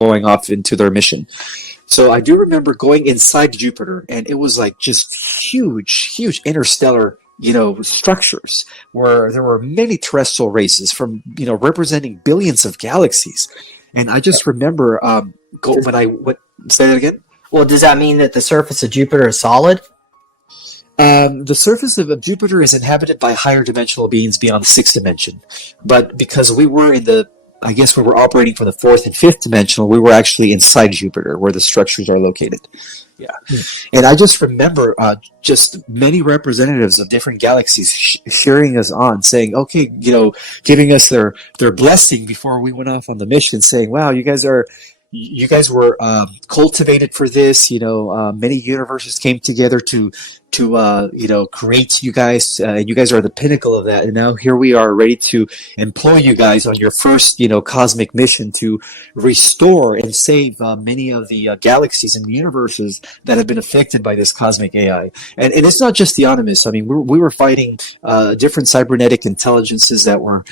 going off into their mission. So I do remember going inside Jupiter, and it was like just huge, huge interstellar, structures where there were many terrestrial races from, representing billions of galaxies. And I just remember Does, when I what say that again. well, does that mean that the surface of Jupiter is solid? The surface of Jupiter is inhabited by higher dimensional beings beyond the sixth dimension. But because we were I guess we were operating from the fourth and fifth dimensional, we were actually inside Jupiter where the structures are located. Yeah. And I just remember just many representatives of different galaxies cheering us on, saying, okay, giving us their blessing before we went off on the mission, saying, wow, you guys were cultivated for this. Many universes came together to create you guys. You guys are the pinnacle of that. And now here we are ready to employ you guys on your first, cosmic mission to restore and save many of the galaxies and universes that have been affected by this cosmic AI. And it's not just the Animus. I mean, we were fighting different cybernetic intelligences that were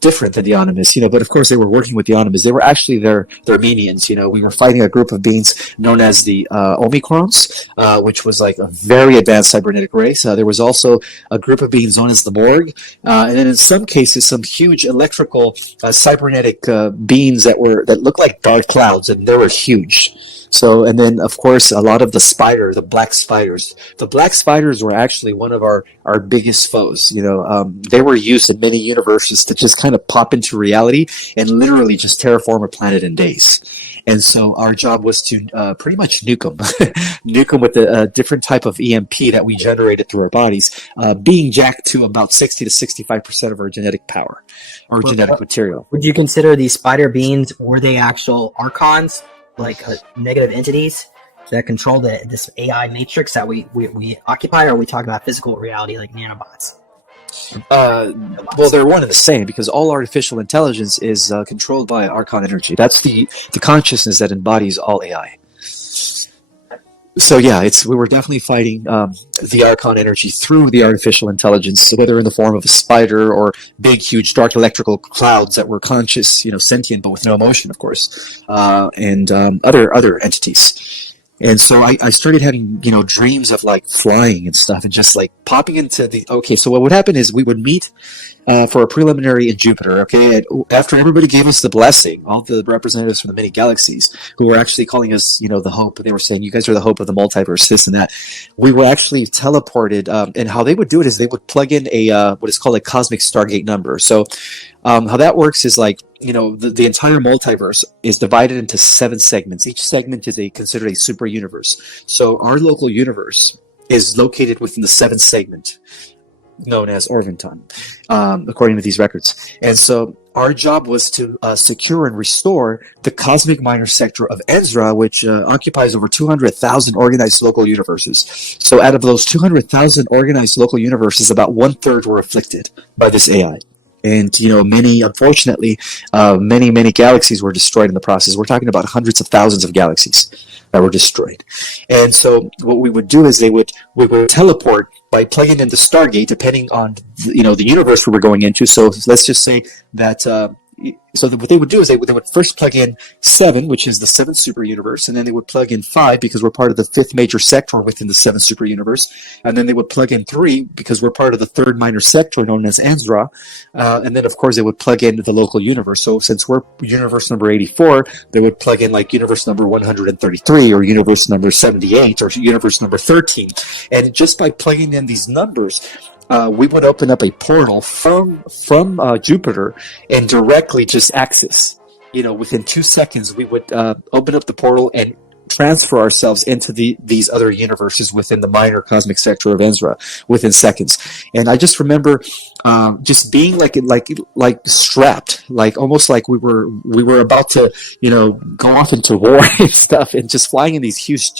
different than the Animus, but of course they were working with the Animus. They were actually their minions. We were fighting a group of beings known as the Omicrons, which was like a very advanced cybernetic race. There was also a group of beings known as the Borg, and then in some cases, some huge electrical cybernetic beings that looked like dark clouds, and they were huge. So, and then of course, a lot of the black spiders. The black spiders were actually one of our biggest foes. They were used in many universes to just kind of pop into reality and literally just terraform a planet in days. And so our job was to pretty much nuke them, nuke them with a different type of EMP that we generated through our bodies, being jacked to about 60 to 65% of our genetic power or genetic material. Would you consider these spider beings, were they actual archons, like negative entities that control this AI matrix that we occupy, or are we talking about physical reality like nanobots? Well, they're one and the same because all artificial intelligence is controlled by Archon energy. That's the consciousness that embodies all AI. So yeah, we were definitely fighting the Archon energy through the artificial intelligence, whether in the form of a spider or big, huge, dark electrical clouds that were conscious, sentient, but with no emotion, of course, and other entities. And so I started having, dreams of like flying and stuff and just like popping into okay, so what would happen is we would meet for a preliminary in Jupiter, okay? And after everybody gave us the blessing, all the representatives from the many galaxies who were actually calling us, the hope, they were saying, you guys are the hope of the multiverse, this and that. We were actually teleported, and how they would do it is they would plug in what is called a cosmic Stargate number. So how that works is like, the entire multiverse is divided into 7 segments. Each segment is considered a super universe. So our local universe is located within the 7th segment, known as Orventon, according to these records. And so our job was to secure and restore the cosmic minor sector of Enzra, which occupies over 200,000 organized local universes. So out of those 200,000 organized local universes, about 1/3 were afflicted by this AI. And, unfortunately, many galaxies were destroyed in the process. We're talking about hundreds of thousands of galaxies that were destroyed. And so what we would do is we would teleport by plugging in the Stargate, depending on, the universe we were going into. So let's just say that, what they would do is they would first plug in 7, which is the 7th super universe, and then they would plug in 5 because we're part of the 5th major sector within the 7th super universe, and then they would plug in 3 because we're part of the 3rd minor sector known as Enzra, and then of course they would plug in the local universe. So since we're universe number 84, they would plug in like universe number 133 or universe number 78 or universe number 13, and just by plugging in these numbers, we would open up a portal from Jupiter and directly just access. Within 2 seconds, we would open up the portal and transfer ourselves into these other universes within the minor cosmic sector of Enzra within seconds. And I just remember just being like strapped, like almost like we were about to go off into war and stuff, and just flying in these huge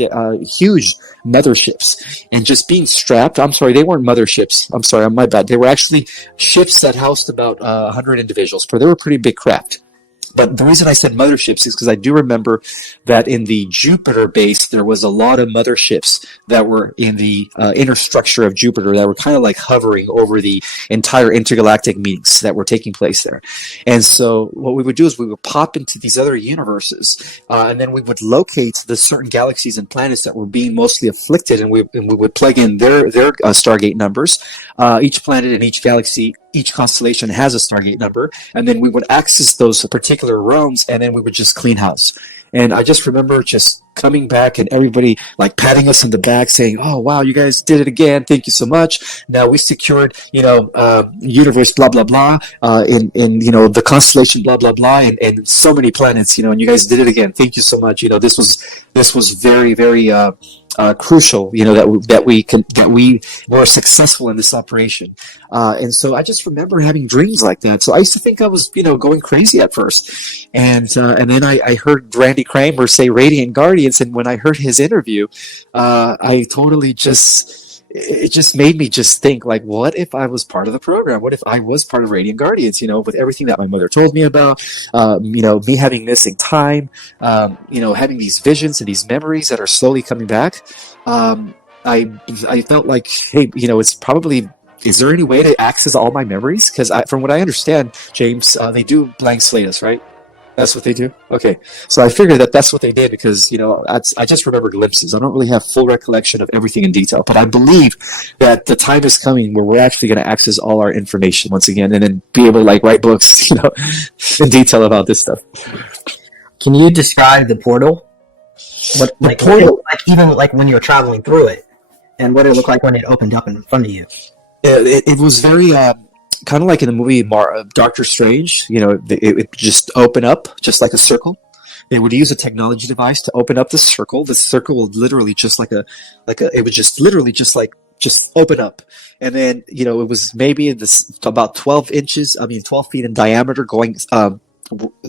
motherships and just being strapped. I'm sorry, they weren't motherships. I'm sorry, my bad. They were actually ships that housed about 100 individuals, but they were pretty big craft. but the reason I said motherships is because I do remember that in the Jupiter base, there was a lot of motherships that were in the inner structure of Jupiter that were kind of like hovering over the entire intergalactic meetings that were taking place there. And so what we would do is we would pop into these other universes, and then we would locate the certain galaxies and planets that were being mostly afflicted, and we would plug in their Stargate numbers. Each planet and each galaxy, each constellation has a Stargate number, and then we would access those particular realms, and then we would just clean house. And I just remember just coming back and everybody like patting us on the back saying, "Oh, wow, you guys did it again. Thank you so much. Now we secured, universe, blah, blah, blah, in the constellation, blah, blah, blah, and so many planets, and you guys did it again. Thank you so much. This was very, very, crucial, that we were successful in this operation." And so I just remember having dreams like that. So I used to think I was, going crazy at first. And then I heard Randy Kramer say Radiant Guardians. And when I heard his interview, I totally it just made me just think, like, what if I was part of the program? What if I was part of Radiant Guardians, with everything that my mother told me about, me having missing time, having these visions and these memories that are slowly coming back. I felt like, hey, it's probably, is there any way to access all my memories? Because from what I understand, James, they do blank slate us, right? That's what they do? Okay. So I figured that's what they did because, I just remember glimpses. I don't really have full recollection of everything in detail, but I believe that the time is coming where we're actually going to access all our information once again and then be able to write books, in detail about this stuff. Can you describe the portal? What portal? Even when you were traveling through it, and what it looked like when it opened up in front of you. It was very kind of like in the movie Doctor Strange. It would just open up just like a circle. They would use a technology device to open up the circle. The circle would literally just it would just literally just open up. And then, it was maybe about 12 feet in diameter going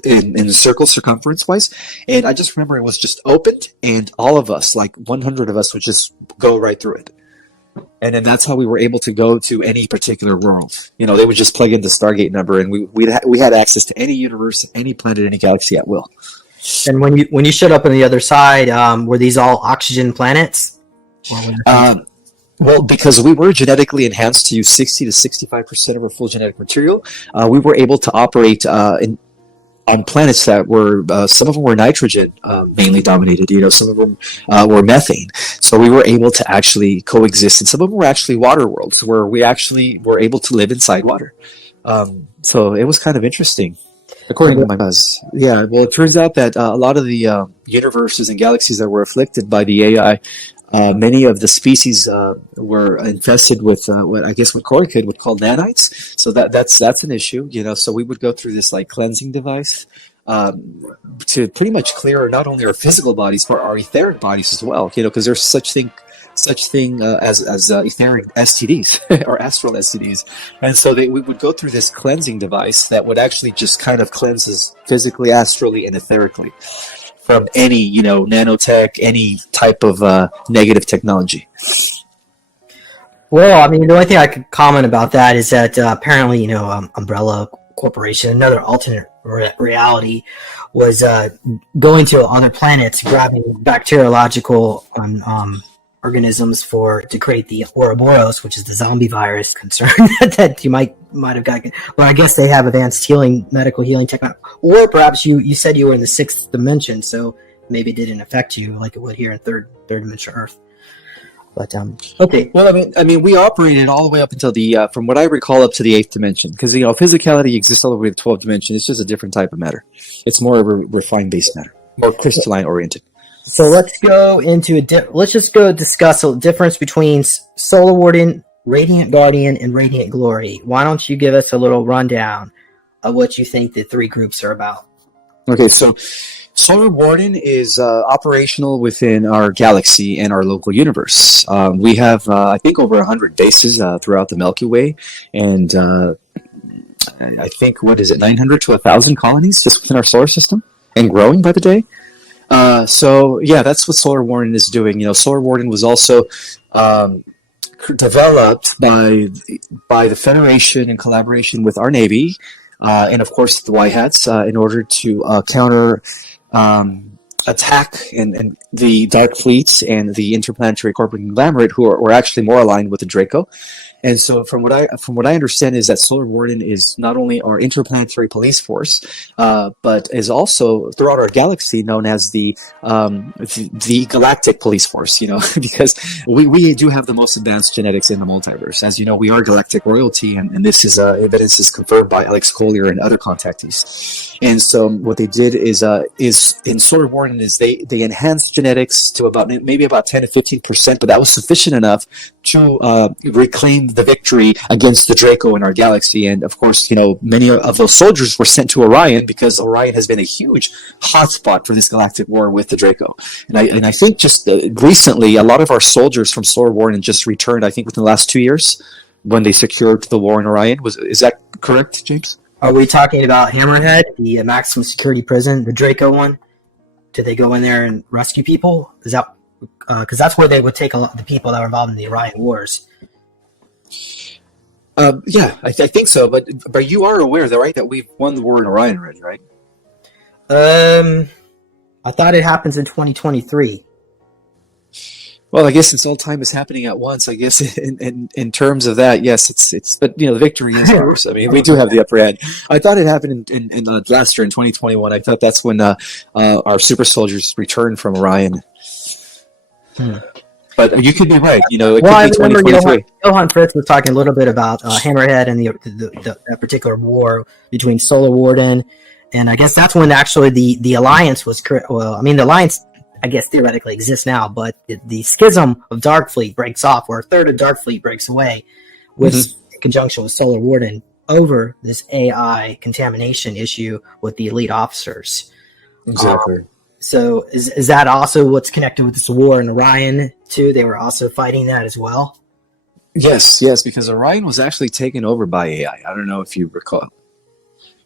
in a circle circumference wise. And I just remember it was just opened and all of us, like 100 of us, would just go right through it. And then that's how we were able to go to any particular world. They would just plug in the Stargate number, and we had access to any universe, any planet, any galaxy at will. And when you showed up on the other side, were these all oxygen planets? Well, because we were genetically enhanced to use 60 to 65% of our full genetic material, we were able to operate on planets that were, some of them were nitrogen mainly dominated, some of them were methane. So we were able to actually coexist, and some of them were actually water worlds where we actually were able to live inside water. So it was kind of interesting, according to my buzz. Yeah, well, it turns out that a lot of the universes and galaxies that were afflicted by the AI, many of the species were infested with what Corey would call nanites. So that's an issue, So we would go through this cleansing device to pretty much clear not only our physical bodies but our etheric bodies as well, because there's such thing as etheric STDs or astral STDs, and so we would go through this cleansing device that would actually just kind of cleanse us physically, astrally, and etherically from any, nanotech, any type of negative technology. Well, the only thing I could comment about that is that apparently, Umbrella Corporation, another alternate reality, was going to other planets, grabbing bacteriological organisms to create the Ouroboros, which is the zombie virus concern that you might have gotten. Well, I guess they have advanced medical healing technology. Or perhaps you said you were in the sixth dimension, so maybe it didn't affect you like it would here in third dimension Earth. But okay. Well, we operated all the way up until from what I recall, up to the eighth dimension, because physicality exists all the way to the 12th dimension. It's just a different type of matter. It's more of a refined base matter, more crystalline oriented. So let's just go discuss the difference between Solar Warden, Radiant Guardian, and Radiant Glory. Why don't you give us a little rundown of what you think the three groups are about? Okay, so Solar Warden is operational within our galaxy and our local universe. We have, I think, over 100 bases throughout the Milky Way, and I think, 900 to 1,000 colonies just within our solar system, and growing by the day. So yeah, that's what Solar Warden is doing. Solar Warden was also developed by the Federation in collaboration with our Navy, and of course the White Hats, in order to counter attack and the Dark Fleets and the Interplanetary Corporate Conglomerate, who were actually more aligned with the Draco. And so, from what I understand, is that Solar Warden is not only our interplanetary police force, but is also throughout our galaxy known as the galactic police force. You know, because we do have the most advanced genetics in the multiverse. As you know, we are galactic royalty, and this is evidence is confirmed by Alex Collier and other contactees. And so, what they did is in Solar Warden is they enhanced genetics to maybe about 10 to 15%, but that was sufficient enough to reclaim the victory against the Draco in our galaxy. And of course, you know, many of those soldiers were sent to Orion because Orion has been a huge hotspot for this galactic war with the Draco. And I think just recently, a lot of our soldiers from Solar Warden just returned, I think within the last 2 years, when they secured the war in Orion. Is that correct, James? Are we talking about Hammerhead, the maximum security prison, the Draco one? Did they go in there and rescue people? Is that because that's where they would take a lot of the people that were involved in the Orion Wars? Yeah, I think so. But you are aware, though, right, that we've won the war in Orion already, right? I thought it happens in 2023. Well, I guess since all time is happening at once, I guess in terms of that, yes, it's. But you know, the victory is ours. I mean, we do have the upper hand. I thought it happened in last year in 2021. I thought that's when our super soldiers returned from Orion. But you could be right. You know, it could be 2023. Johann Fritz was talking a little bit about Hammerhead and the particular war between Solar Warden, and I guess that's when actually the alliance was. Well, I mean, the alliance, I guess, theoretically exists now, but the schism of Darkfleet breaks off, where a third of Darkfleet breaks away, with in conjunction with Solar Warden over this AI contamination issue with the elite officers. Exactly. So is that also what's connected with this war in Orion too? They were also fighting that as well? Yes, because Orion was actually taken over by AI. I don't know if you recall.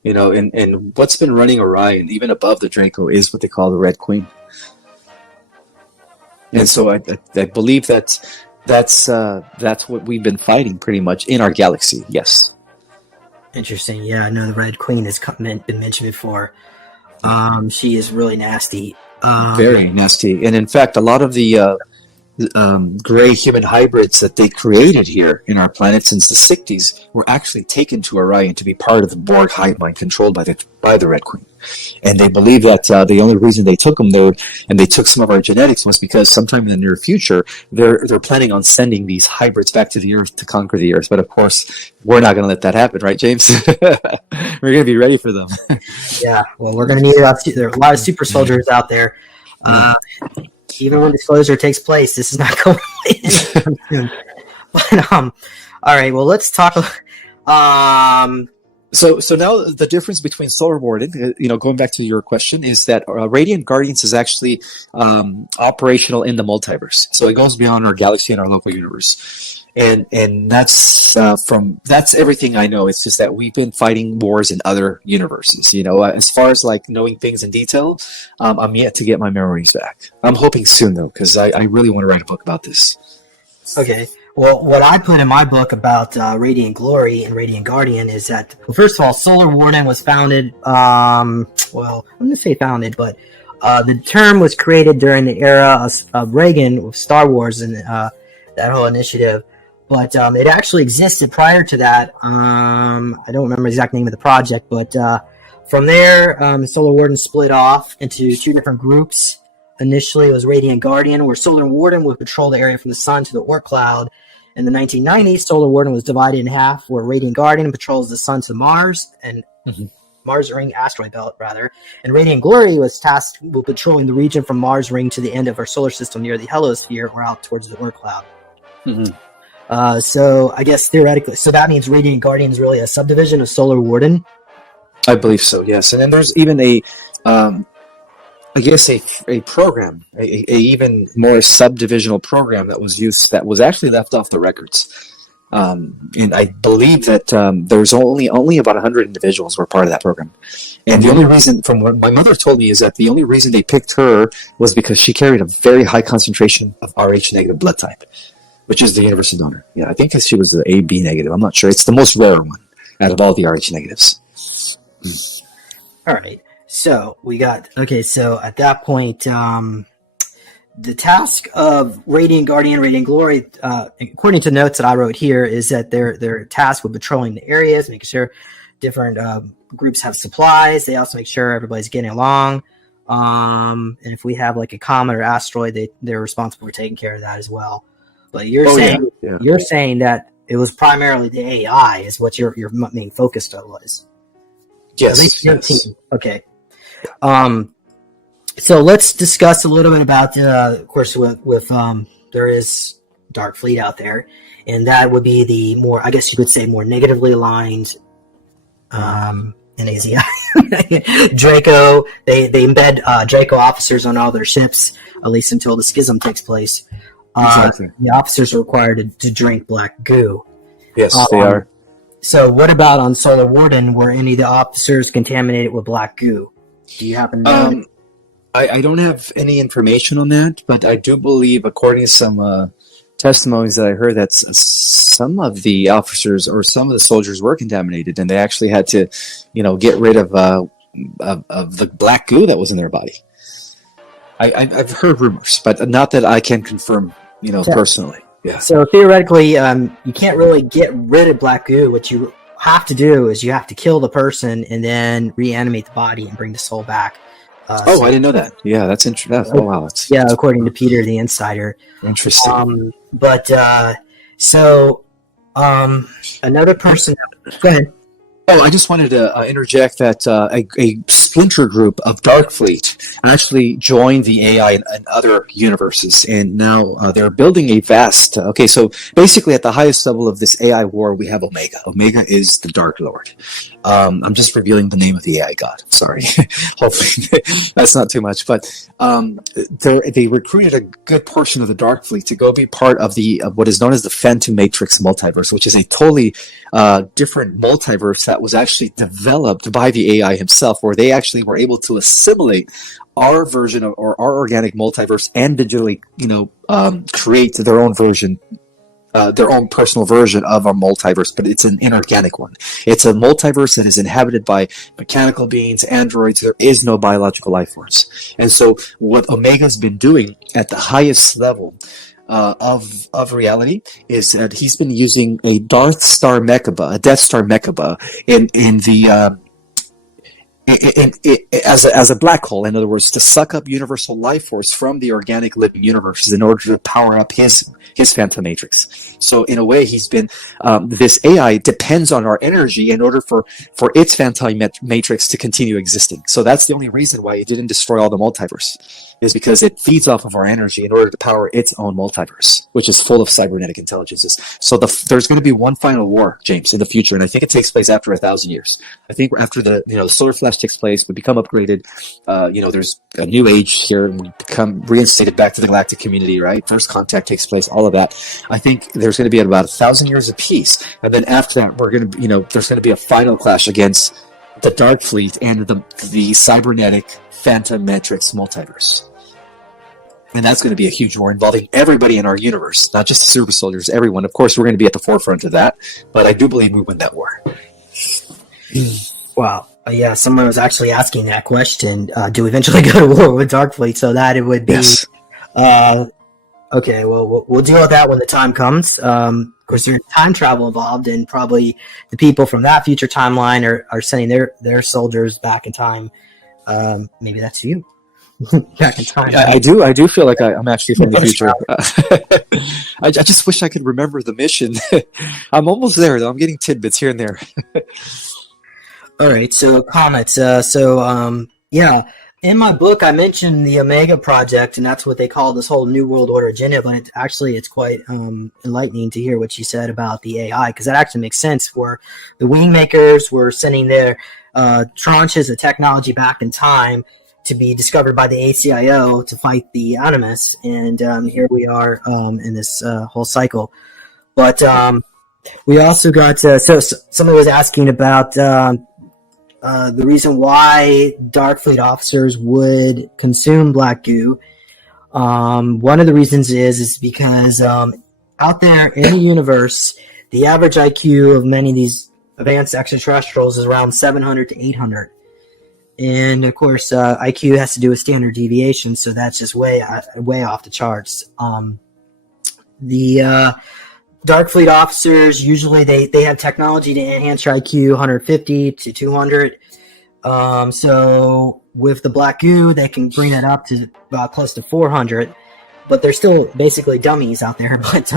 You know, and what's been running Orion, even above the Draco, is what they call the Red Queen. And so I believe that's what we've been fighting pretty much in our galaxy. Yes. Interesting. Yeah, I know the Red Queen has been mentioned before. She is really nasty. Very nasty. And in fact, a lot of the gray human hybrids that they created here in our planet since the 60s were actually taken to Orion to be part of the Borg hive mind controlled by the Red Queen. And they believe that the only reason they took them there and they took some of our genetics was because sometime in the near future they're planning on sending these hybrids back to the Earth to conquer the Earth. But of course, we're not going to let that happen, right, James? We're going to be ready for them. Yeah, well, we're going to need there are a lot of super soldiers out there. Even when disclosure takes place, this is not going away. But all right, well, let's talk. So now the difference between Solar Warden, you know, going back to your question, is that Radiant Guardians is actually operational in the multiverse. So it goes beyond our galaxy and our local universe, and that's everything I know. It's just that we've been fighting wars in other universes. You know, as far as like knowing things in detail, I'm yet to get my memories back. I'm hoping soon though, because I really want to write a book about this. Okay. Well, what I put in my book about Radiant Glory and Radiant Guardian is that, well, first of all, Solar Warden was founded, well, I'm going to say founded, but the term was created during the era of Reagan with Star Wars and that whole initiative. But it actually existed prior to that. I don't remember the exact name of the project, but from there, Solar Warden split off into two different groups. Initially, it was Radiant Guardian, where Solar Warden would patrol the area from the sun to the Oort cloud. In the 1990s, Solar Warden was divided in half, where Radiant Guardian patrols the sun to Mars and Mars Ring asteroid belt, rather. And Radiant Glory was tasked with patrolling the region from Mars Ring to the end of our solar system near the heliosphere or out towards the Oort cloud. So I guess theoretically, so that means Radiant Guardian is really a subdivision of Solar Warden? I believe so, yes. And then there's even I guess a program, a even more subdivisional program that was used that was actually left off the records. And I believe that there's only about 100 individuals were part of that program. And the only reason, from what my mother told me, is that the only reason they picked her was because she carried a very high concentration of Rh negative blood type, which is the universal donor. Yeah, I think she was the AB negative. I'm not sure. It's the most rare one out of all the Rh negatives. All right. So we got so at that point, the task of Radiant Guardian, Radiant Glory, according to notes that I wrote here, is that they're tasked with patrolling the areas, making sure different groups have supplies. They also make sure everybody's getting along. And if we have like a comet or asteroid, they're responsible for taking care of that as well. But you're saying that it was primarily the AI is what your main focus was. Yes. Okay. So let's discuss a little bit about, of course, with there is Dark Fleet out there, and that would be the more, I guess you could say, more negatively aligned NAZI. Draco. They embed Draco officers on all their ships, at least until the schism takes place. Exactly. The officers are required to drink black goo. Yes, they are. So what about on Solar Warden? Were any of the officers contaminated with black goo? Do you happen to know? I don't have any information on that, but I do believe, according to some testimonies that I heard, that some of the officers or some of the soldiers were contaminated, and they actually had to, get rid of the black goo that was in their body. I've heard rumors, but not that I can confirm, personally. Yeah. So theoretically, you can't really get rid of black goo. What you have to do is you have to kill the person and then reanimate the body and bring the soul back. I didn't know that. Yeah, that's interesting. Oh, wow. According to Peter the Insider. Interesting. Another person. Go ahead. Oh, I just wanted to interject that a splinter group of Dark Fleet actually joined the AI in other universes, and now they're building a vast... so basically at the highest level of this AI war, we have Omega. Omega is the Dark Lord. I'm just revealing the name of the AI god. Sorry. Hopefully that's not too much. But they recruited a good portion of the Dark Fleet to go be part of what is known as the Phantom Matrix multiverse, which is a totally different multiverse that was actually developed by the AI himself, where they actually were able to assimilate our version of, or our organic multiverse, and digitally, create their own version, their own personal version of our multiverse, but it's an inorganic one. It's a multiverse that is inhabited by mechanical beings, androids. There is no biological life force. And so what Omega's been doing at the highest level of reality is that he's been using a Death Star Mechaba as a black hole, in other words, to suck up universal life force from the organic living universes in order to power up his Phantom Matrix. So in a way, he's been this AI depends on our energy in order for its Phantom Matrix to continue existing. So that's the only reason why it didn't destroy all the multiverse, is because it feeds off of our energy in order to power its own multiverse, which is full of cybernetic intelligences. So there's going to be one final war, James, in the future, and I think it takes place after 1,000 years. I think after the solar flash takes place, we become upgraded. There's a new age here, and we become reinstated back to the galactic community. Right, first contact takes place. All of that. I think there's going to be about 1,000 years of peace, and then after that, we're going to, there's going to be a final clash against the Dark Fleet and the cybernetic Phantom Matrix multiverse. And that's going to be a huge war involving everybody in our universe, not just the super soldiers, everyone. Of course, we're going to be at the forefront of that, but I do believe we win that war. Wow. Yeah, someone was actually asking that question. Do we eventually go to war with Dark Fleet? So that it would be... Yes. Okay, well, we'll deal with that when the time comes. Of course, there's time travel involved, and probably the people from that future timeline are sending their soldiers back in time. Maybe that's you. Back in time. Yeah, I do feel like I'm actually from the future. I just wish I could remember the mission. I'm almost there, though. I'm getting tidbits here and there. All right, so comments. In my book, I mentioned the Omega Project, and that's what they call this whole New World Order agenda. But it's quite enlightening to hear what you said about the AI, because that actually makes sense. Where the wing makers were sending their tranches of technology back in time to be discovered by the ACIO to fight the Animus, and here we are in this whole cycle. But we also got so somebody was asking about the reason why Dark Fleet officers would consume black goo. One of the reasons is because out there in the universe, the average IQ of many of these advanced extraterrestrials is around 700 to 800. And of course, IQ has to do with standard deviation, so that's just way off the charts. The Dark Fleet officers, usually they have technology to enhance your IQ 150 to 200. So with the black goo, they can bring that up to close to 400, but they're still basically dummies out there. But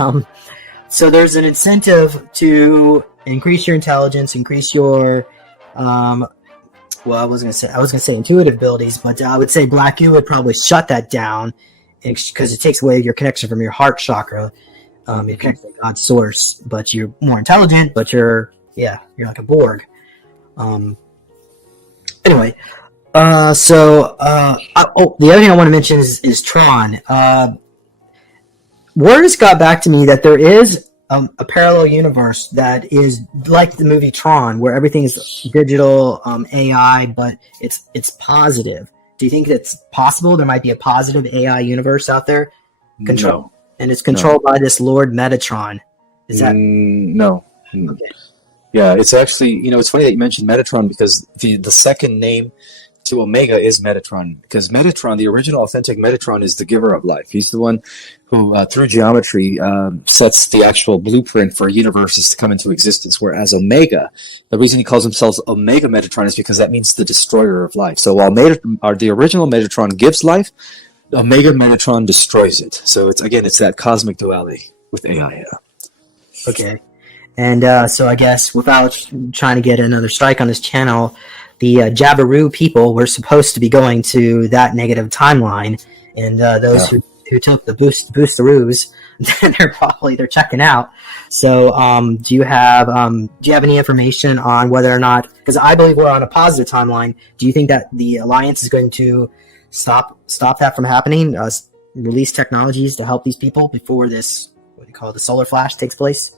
so there's an incentive to increase your intelligence, increase your well, I was gonna say intuitive abilities, but I would say black goo would probably shut that down because it takes away your connection from your heart chakra. You're connected to God's source, but you're more intelligent, but you're like a Borg. Anyway, the other thing I want to mention is Tron. Word has got back to me that there is a parallel universe that is like the movie Tron, where everything is digital, AI, but it's positive. Do you think that's possible? There might be a positive AI universe out there? No. And it's controlled by this Lord Metatron. Is that no? okay? Yeah, it's actually, it's funny that you mentioned Metatron, because the second name to Omega is Metatron, because Metatron, the original authentic Metatron, is the giver of life. He's the one who, through geometry, sets the actual blueprint for universes to come into existence, whereas Omega, the reason he calls himself Omega Metatron is because that means the destroyer of life. So while the original Metatron gives life, Omega Metatron destroys it. So it's that cosmic duality with AI. Okay. And so I guess without trying to get another strike on this channel, the Jabiru people were supposed to be going to that negative timeline, and those who took the boostaroos, they're checking out. So do you have any information on whether or not? Because I believe we're on a positive timeline. Do you think that the Alliance is going to stop that from happening? Release technologies to help these people before this, what do you call it, the solar flash takes place?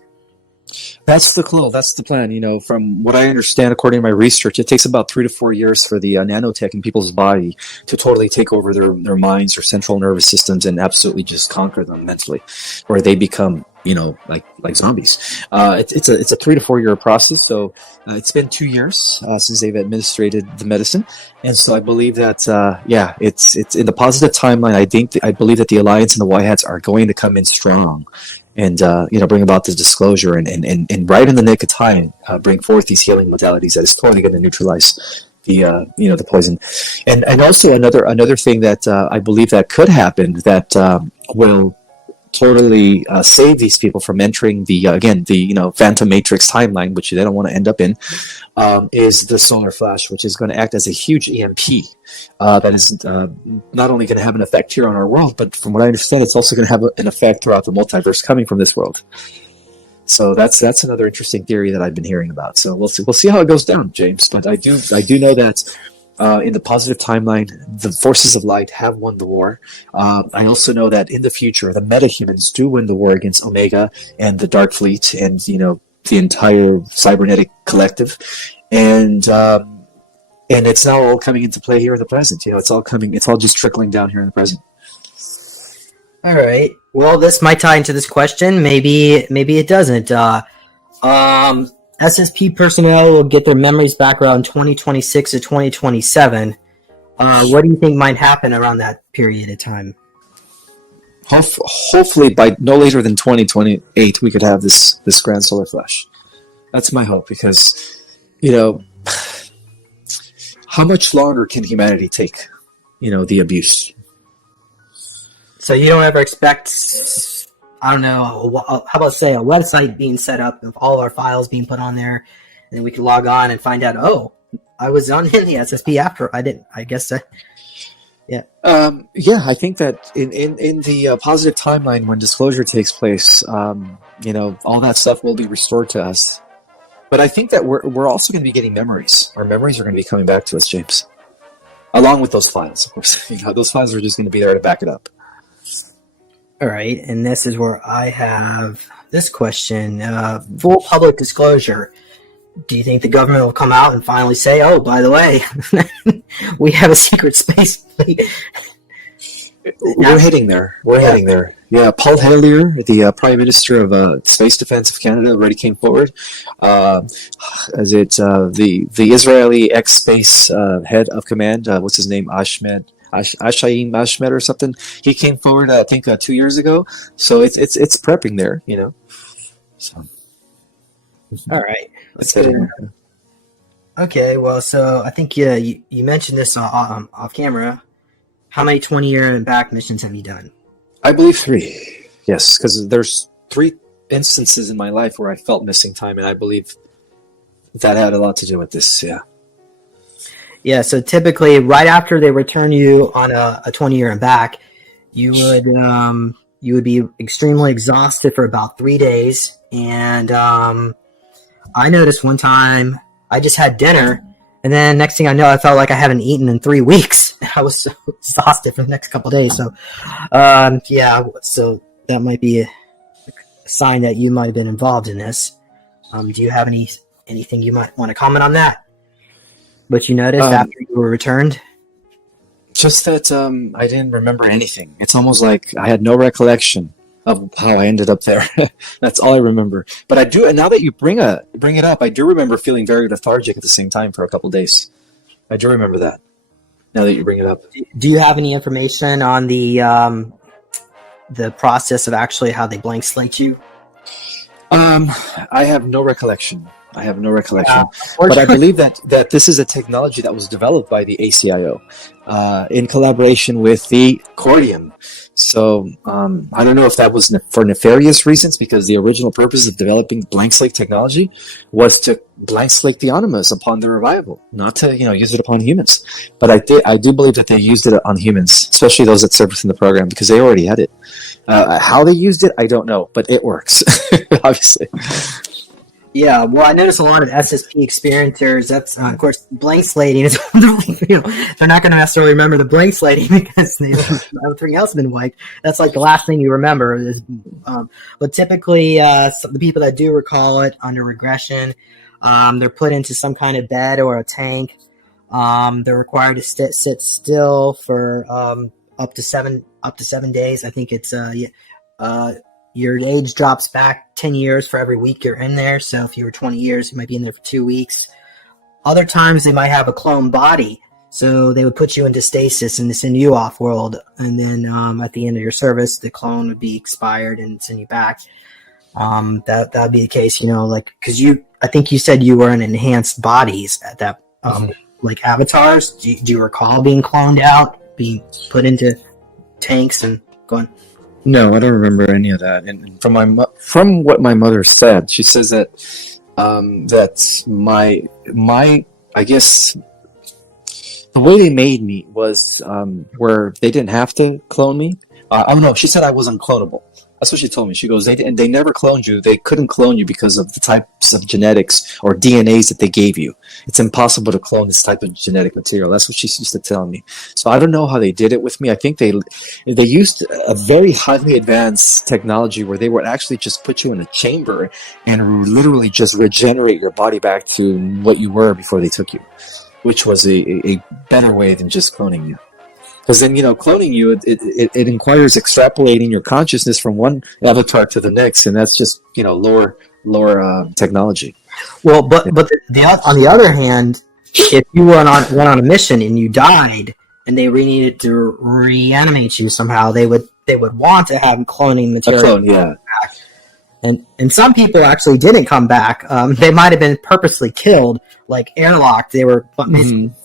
That's the clue. That's the plan. From what I understand, according to my research, it takes about 3 to 4 years for the nanotech in people's body to totally take over their minds or central nervous systems and absolutely just conquer them mentally, where they become, like zombies. It's a 3 to 4 year process. So it's been 2 years since they've administered the medicine, and so I believe that it's in the positive timeline. I believe that the Alliance and the White Hats are going to come in strong. And bring about this disclosure, and right in the nick of time, bring forth these healing modalities that is totally going to neutralize the poison. And also another thing that I believe that could happen that will totally save these people from entering the Phantom Matrix timeline, which they don't want to end up in, is the solar flash, which is going to act as a huge EMP that is not only going to have an effect here on our world, but from what I understand, it's also going to have an effect throughout the multiverse coming from this world. So that's another interesting theory that I've been hearing about. So we'll see how it goes down, James. But I do know that in the positive timeline, the forces of light have won the war. I also know that in the future, the metahumans do win the war against Omega and the Dark Fleet and the entire cybernetic collective, and it's now all coming into play here in the present. It's all just trickling down here in the present. All right. Well, this might tie into this question. Maybe it doesn't. SSP personnel will get their memories back around 2026 to 2027. What do you think might happen around that period of time? Hopefully, by no later than 2028, we could have this grand solar flash. That's my hope, because, how much longer can humanity take, the abuse? So you don't ever expect, I don't know, how about say a website being set up of all our files being put on there, and we can log on and find out, oh, I was on in the SSP after I didn't. I guess. Yeah. I think that in the positive timeline, when disclosure takes place, all that stuff will be restored to us. But I think that we're also going to be getting memories. Our memories are going to be coming back to us, James, along with those files. Of course, those files are just going to be there to back it up. All right, and this is where I have this question: full public disclosure. Do you think the government will come out and finally say, "Oh, by the way, we have a secret space fleet"? We're heading there. Yeah, Paul Hellyer, the Prime Minister of Space Defense of Canada, already came forward. Uh, as it the Israeli ex-space head of command, what's his name, Ashayim Ashmed or something. He came forward, I think, 2 years ago. So it's prepping there, you know. So All right. that's So, it. okay, well, so I think you mentioned this off camera. How many 20-year and back missions have you done? I believe three. Yes, because there's three instances in my life where I felt missing time, and I believe that had a lot to do with this. Yeah. Yeah, so typically right after they return you on a 20-year and back, you would be extremely exhausted for about 3 days. And I noticed one time I just had dinner, and then next thing I know, I felt like I haven't eaten in 3 weeks. I was so exhausted for the next couple of days. So, yeah, so that might be a sign that you might have been involved in this. Do you have anything you might want to comment on that? What you noticed after you were returned? Just that I didn't remember anything. It's almost like I had no recollection of how I ended up there. That's all I remember. But I do, and now that you bring it up, I do remember feeling very lethargic at the same time for a couple of days. I do remember that. Now that you bring it up. Do you have any information on the process of actually how they blank slate you? I have no recollection. But I believe that this is a technology that was developed by the ACIO in collaboration with the Cordium. So I don't know if that was for nefarious reasons, because the original purpose of developing blank slate technology was to blank slate the animas upon their arrival, not to use it upon humans. But I do believe that they used it on humans, especially those that served in the program, because they already had it. How they used it, I don't know, but it works, obviously. Yeah, well, I noticed a lot of SSP experiencers. That's of course blank slating is. They're not going to necessarily remember the blank slating because everything else has been wiped. That's like the last thing you remember. But typically, the people that do recall it under regression, they're put into some kind of bed or a tank. They're required to sit still for up to seven days. I think it's your age drops back 10 years for every week you're in there. So if you were 20 years, you might be in there for 2 weeks. Other times they might have a clone body. So they would put you into stasis and send you off world. And then at the end of your service, the clone would be expired and send you back. That would be the case, because I think you said you were in enhanced bodies at that, like avatars. Do you recall being cloned out, being put into tanks and going? No, I don't remember any of that. And from what my mother said, she says that that my I guess the way they made me was where they didn't have to clone me. Oh no, she said I was unclonable. That's what she told me. She goes, they never cloned you. They couldn't clone you because of the types of genetics or DNAs that they gave you. It's impossible to clone this type of genetic material. That's what she used to tell me. So I don't know how they did it with me. I think they used a very highly advanced technology where they would actually just put you in a chamber and literally just regenerate your body back to what you were before they took you, which was a better way than just cloning you. Because then, cloning you, it requires extrapolating your consciousness from one avatar to the next, and that's just, lower technology. Well, but on the other hand, if you went on a mission and you died, and they needed to reanimate you somehow, they would want to have cloning material. A clone, yeah. Back. And some people actually didn't come back. They might have been purposely killed, like airlocked. They were.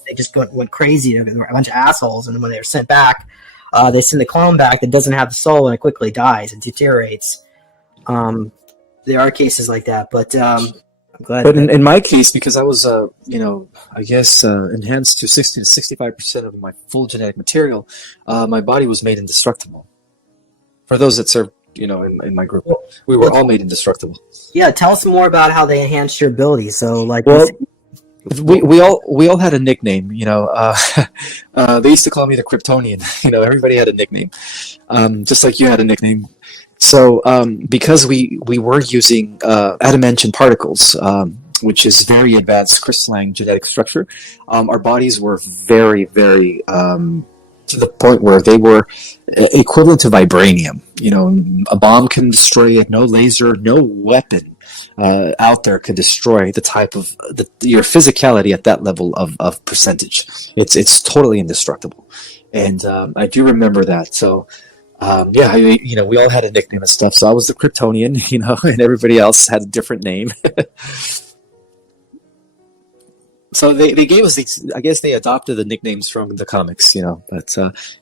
They just went crazy. They were a bunch of assholes, and when they were sent back, they send the clone back that doesn't have the soul, and it quickly dies. It deteriorates. There are cases like that, but I'm glad. But in my case, because I was, I guess enhanced to 60 to 65% of my full genetic material, my body was made indestructible. For those that served, in my group, we were all made indestructible. Yeah, tell us more about how they enhanced your abilities. So, like, we all had a nickname. They used to call me the Kryptonian. Everybody had a nickname, just like you had a nickname. So because we were using adamantine particles, which is very advanced crystalline genetic structure, our bodies were very, very to the point where they were equivalent to vibranium. You know, a bomb can destroy it. No laser, no weapon out there could destroy the type of your physicality at that level of percentage. It's totally indestructible, and I do remember that. So. You know, we all had a nickname and stuff. So I was the Kryptonian, you know, and everybody else had a different name. So they gave us these, I guess they adopted the nicknames from the comics, you know. But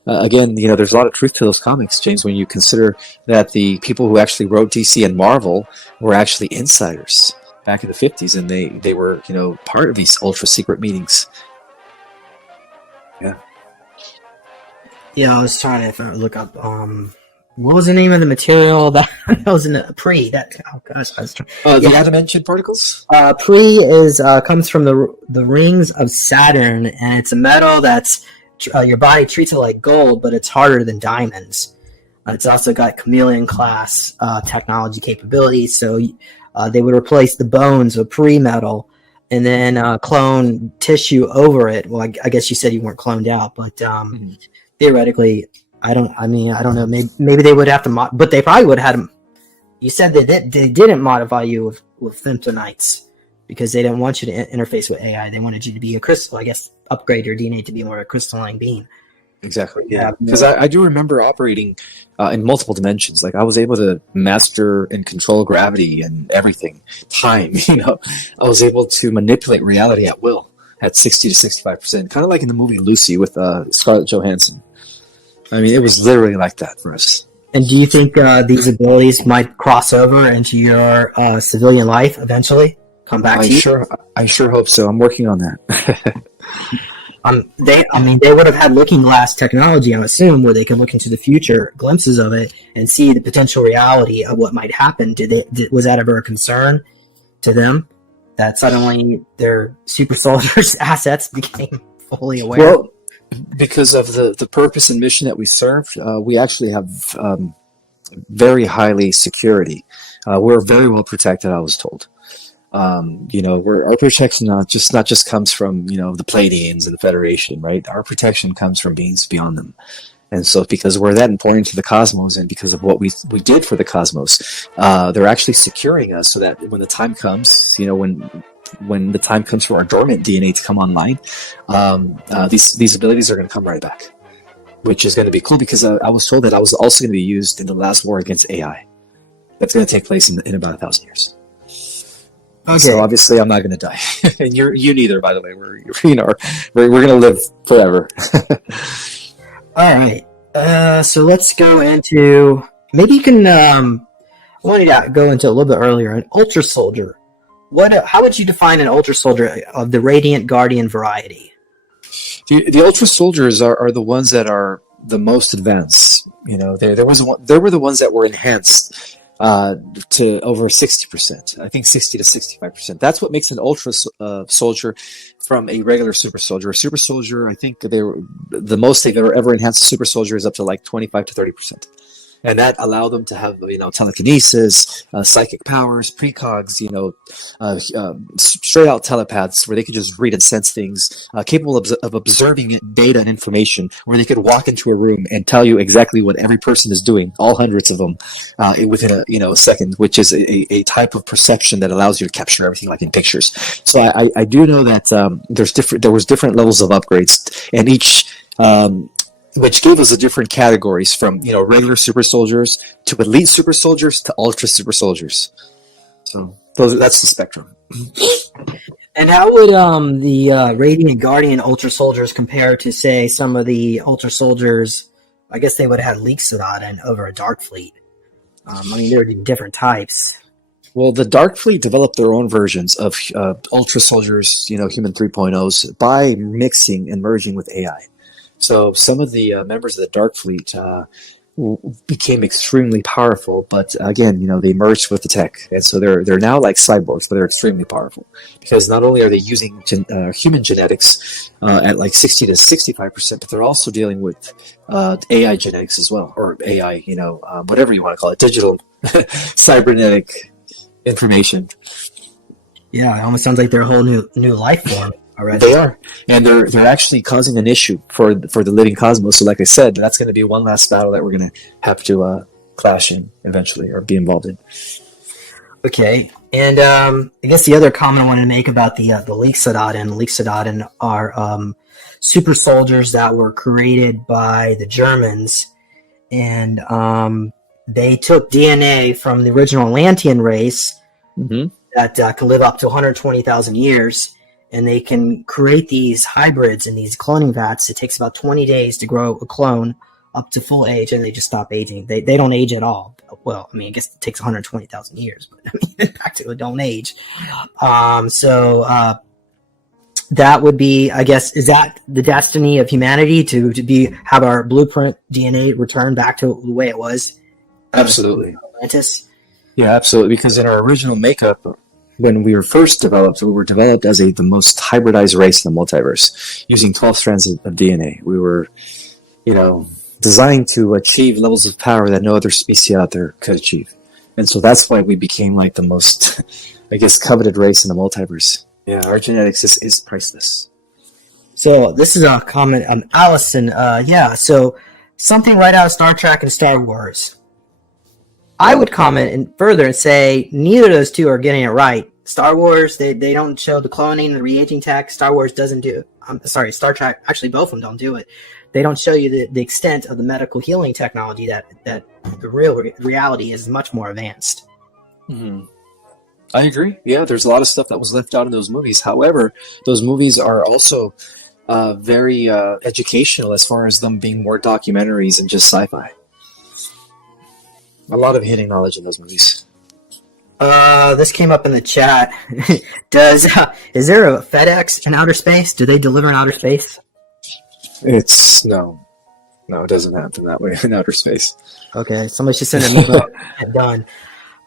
again, you know, there's a lot of truth to those comics, James, when you consider that the people who actually wrote DC and Marvel were actually insiders back in the 50s, and they were, you know, part of these ultra secret meetings. Yeah. Yeah, I was trying to look up. What was the name of the material that was in the pre? That oh gosh, I was trying. The adamantium particles. Pre is comes from the rings of Saturn, and it's a metal that's your body treats it like gold, but it's harder than diamonds. It's also got chameleon class technology capabilities, so they would replace the bones with pre-metal and then clone tissue over it. Well, I guess you said you weren't cloned out, but theoretically, I don't know. Maybe they would have to, but they probably would have had them. You said that they didn't modify you with femtonites because they didn't want you to interface with AI. They wanted you to be a crystal, I guess, upgrade your DNA to be more a crystalline being. Exactly. Yeah. Because I do remember operating in multiple dimensions. Like I was able to master and control gravity and everything, time. You know, I was able to manipulate reality at will at 60 to 65%, kind of like in the movie Lucy with Scarlett Johansson. I mean, it was literally like that for us. And do you think these abilities might cross over into your civilian life eventually? Come back to you? I sure hope so. I'm working on that. They would have had looking glass technology, I assume, where they could look into the future, glimpses of it, and see the potential reality of what might happen. Was that ever a concern to them that suddenly their super soldiers' assets became fully aware? Well, because of the purpose and mission that we serve, we actually have very highly security. We're very well protected, I was told. You know, our protection not just comes from, you know, the Pleiadians and the Federation, right? Our protection comes from beings beyond them. And so because we're that important to the cosmos and because of what we did for the cosmos, they're actually securing us so that when the time comes, you know, when the time comes for our dormant DNA to come online, these abilities are going to come right back, which is going to be cool because I was told that I was also going to be used in the last war against AI. That's going to take place in about 1,000 years. Okay. So obviously I'm not going to die, and you neither. By the way, we're going to live forever. All right. So let's go into maybe you can. I wanted to go into a little bit earlier an ultra soldier. How would you define an ultra soldier of the Radiant Guardian variety? The ultra soldiers are the ones that are the most advanced. You know, there were the ones that were enhanced to over 60%. I think 60 to 65%. That's what makes an ultra soldier from a regular super soldier. A super soldier, I think the most they've ever enhanced a super soldier is up to like 25 to 30%. And that allowed them to have, you know, telekinesis, psychic powers, precogs, you know, straight out telepaths where they could just read and sense things, capable of observing data and information, where they could walk into a room and tell you exactly what every person is doing, all hundreds of them, within a second, which is a type of perception that allows you to capture everything like in pictures. So I do know that there was different levels of upgrades, and each which gave us the different categories from, you know, regular super soldiers to elite super soldiers to ultra super soldiers. So that's the spectrum. And how would the Radiant Guardian ultra soldiers compare to, say, some of the ultra soldiers? I guess they would have had leaks of that and over a Dark Fleet. There would be different types. Well, the Dark Fleet developed their own versions of ultra soldiers, you know, human 3.0s by mixing and merging with AI. So some of the members of the Dark Fleet became extremely powerful, but again, you know, they merged with the tech, and so they're now like cyborgs, but they're extremely powerful because not only are they using human genetics at like 60 to 65%, but they're also dealing with AI genetics as well, or AI, you know, whatever you want to call it, digital cybernetic information. Yeah, it almost sounds like they're a whole new life form. already. They are, and they're actually causing an issue for the living cosmos. So, like I said, that's going to be one last battle that we're going to have to clash in eventually, or be involved in. Okay, and I guess the other comment I wanted to make about the Leak are super soldiers that were created by the Germans, and they took DNA from the original Atlantean race that can live up to 120,000 years, and they can create these hybrids in these cloning vats. It takes about 20 days to grow a clone up to full age, and they just stop aging. They don't age at all. Well, I mean, I guess it takes 120,000 years, but I mean, they practically don't age. That would be, I guess, is that the destiny of humanity to have our blueprint DNA return back to the way it was? Absolutely. Atlantis? Yeah, absolutely. Because in our original makeup, when we were first developed, we were developed as the most hybridized race in the multiverse, using 12 strands of DNA. We were, designed to achieve levels of power that no other species out there could achieve. And so that's why we became like the most, I guess, coveted race in the multiverse. Yeah, our genetics is priceless. So this is a comment on Allison. So something right out of Star Trek and Star Wars. I would comment further and say neither of those two are getting it right. Star Wars, they don't show the cloning, the re-aging tech. Star Wars doesn't do it. Star Trek, actually both of them don't do it. They don't show you the extent of the medical healing technology that the real reality is much more advanced. Mm-hmm. I agree. Yeah, there's a lot of stuff that was left out in those movies. However, those movies are also very educational as far as them being more documentaries and just sci-fi. A lot of hidden knowledge in those movies. This came up in the chat. Is there a FedEx in outer space? Do they deliver in outer space? No, it doesn't happen that way in outer space. Okay, somebody should send an email. Get done.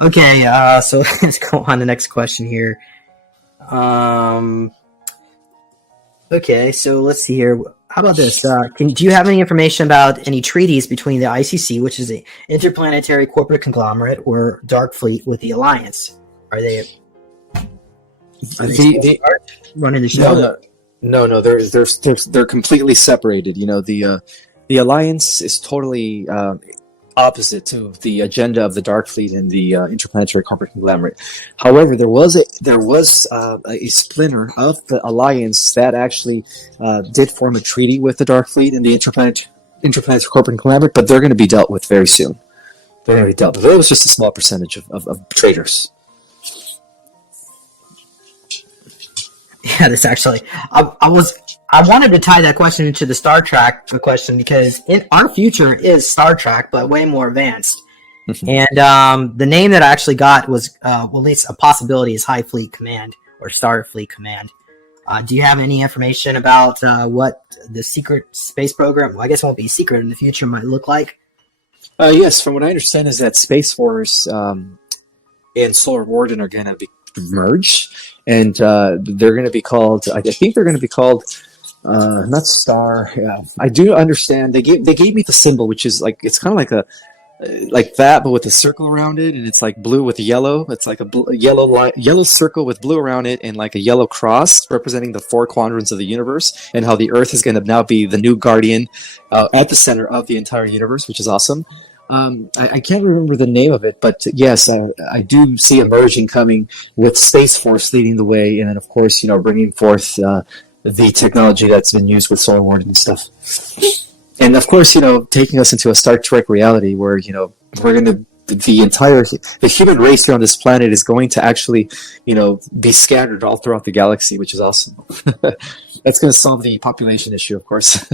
Okay, so let's go on to the next question here. Okay, so let's see here. How about this? Do you have any information about any treaties between the ICC, which is an interplanetary corporate conglomerate, or Dark Fleet with the Alliance? Are they running the show? No. They're completely separated. The Alliance is totally opposite to the agenda of the Dark Fleet and the interplanetary corporate conglomerate. However, there was a splinter of the Alliance that actually did form a treaty with the Dark Fleet and the interplanetary corporate conglomerate, but they're going to be dealt with very soon. They're going to be dealt with. It was just a small percentage of traitors. Yeah, this actually, I wanted to tie that question into the Star Trek question, because our future is Star Trek, but way more advanced. Mm-hmm. And the name that I actually got was, at least a possibility, is High Fleet Command or Starfleet Command. Do you have any information about what the secret space program, I guess it won't be secret in the future, might look like? Yes, from what I understand is that Space Force and Solar Warden are going to merge, and they're going to be called, I think they're going to be called, not Star. Yeah, I do understand. They gave me the symbol, which is it's kind of like that, but with a circle around it, and it's like blue with yellow. It's like a yellow circle with blue around it, and like a yellow cross representing the four quadrants of the universe, and how the Earth is going to now be the new guardian at the center of the entire universe, which is awesome. I can't remember the name of it, but yes, I do see a merging coming with Space Force leading the way, and then of course, bringing forth the technology that's been used with Solar Warden and stuff. And of course, taking us into a Star Trek reality where, we're going to, the human race here on this planet is going to actually, be scattered all throughout the galaxy, which is awesome. That's going to solve the population issue, of course.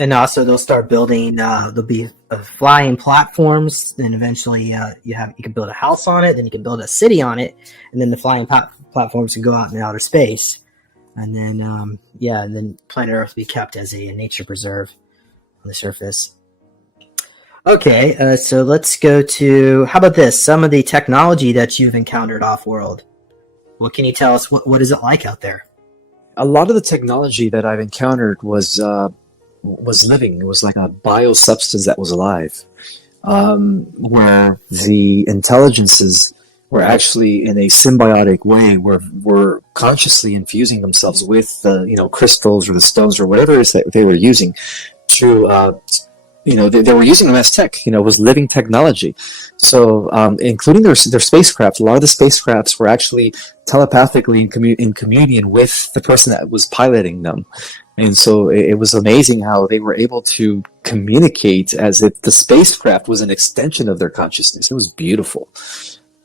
And also they'll start building, there'll be flying platforms, then eventually you can build a house on it, then you can build a city on it, and then the flying platforms can go out in outer space. And then, and then planet Earth will be kept as a nature preserve on the surface. Okay, so let's go to, how about this? Some of the technology that you've encountered off-world. What can you tell us? What is it like out there? A lot of the technology that I've encountered was living. It was like a biosubstance that was alive, where the intelligences were actually in a symbiotic way, were consciously infusing themselves with the crystals or the stones or whatever it is that they were using to they were using them as tech. It was living technology. So including their spacecraft, a lot of the spacecrafts were actually telepathically in communion with the person that was piloting them. And so it was amazing how they were able to communicate as if the spacecraft was an extension of their consciousness. It was beautiful.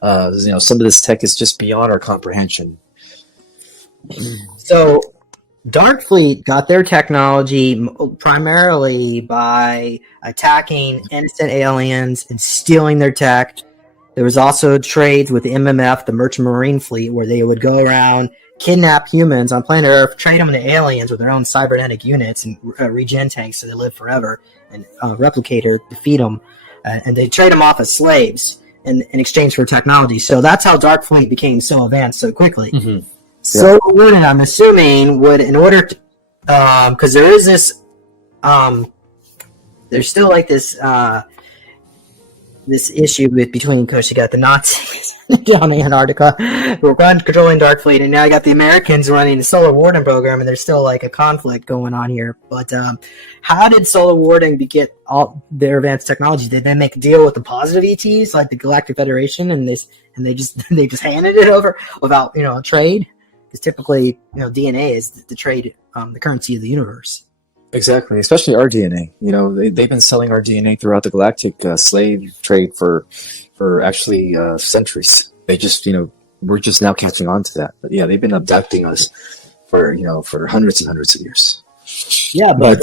Some of this tech is just beyond our comprehension. So, Dark Fleet got their technology primarily by attacking innocent aliens and stealing their tech. There was also trades with the MMF, the Merchant Marine Fleet, where they would go around, kidnap humans on planet Earth, trade them to aliens with their own cybernetic units and regen tanks so they live forever, and Replicator defeat them, and they trade them off as slaves in exchange for technology. So that's how Dark Fleet became so advanced so quickly. Mm-hmm. So Warden, I'm assuming, would, in order to, because there is this, there's still like this issue between, because you got the Nazis down in Antarctica who are controlling Dark Fleet, and now you got the Americans running the Solar Warden program, and there's still like a conflict going on here. But how did Solar Warden get all their advanced technology? Did they make a deal with the positive ETs like the Galactic Federation, and they just handed it over without trade? Because typically DNA is the trade, the currency of the universe. Exactly, especially our DNA. They've been selling our DNA throughout the galactic slave trade for actually centuries. They just, we're just now catching on to that. But yeah, they've been abducting us for hundreds and hundreds of years. Yeah, but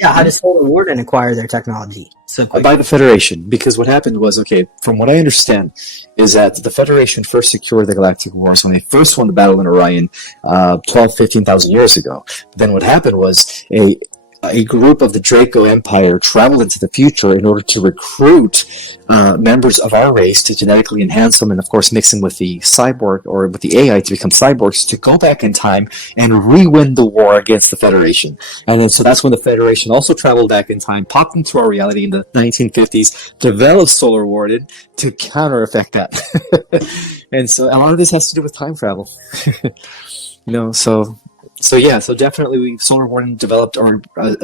how does Solar Warden acquire their technology so quickly? By the Federation, because what happened was, from what I understand, is that the Federation first secured the Galactic Wars when they first won the battle in Orion 15,000 years ago. Then what happened was a group of the Draco Empire traveled into the future in order to recruit members of our race to genetically enhance them and, of course, mix them with the cyborg or with the AI to become cyborgs to go back in time and re-win the war against the Federation. And then so that's when the Federation also traveled back in time, popped into our reality in the 1950s, developed Solar Warden to counter-effect that. And so a lot of this has to do with time travel. So definitely Solar Warden developed or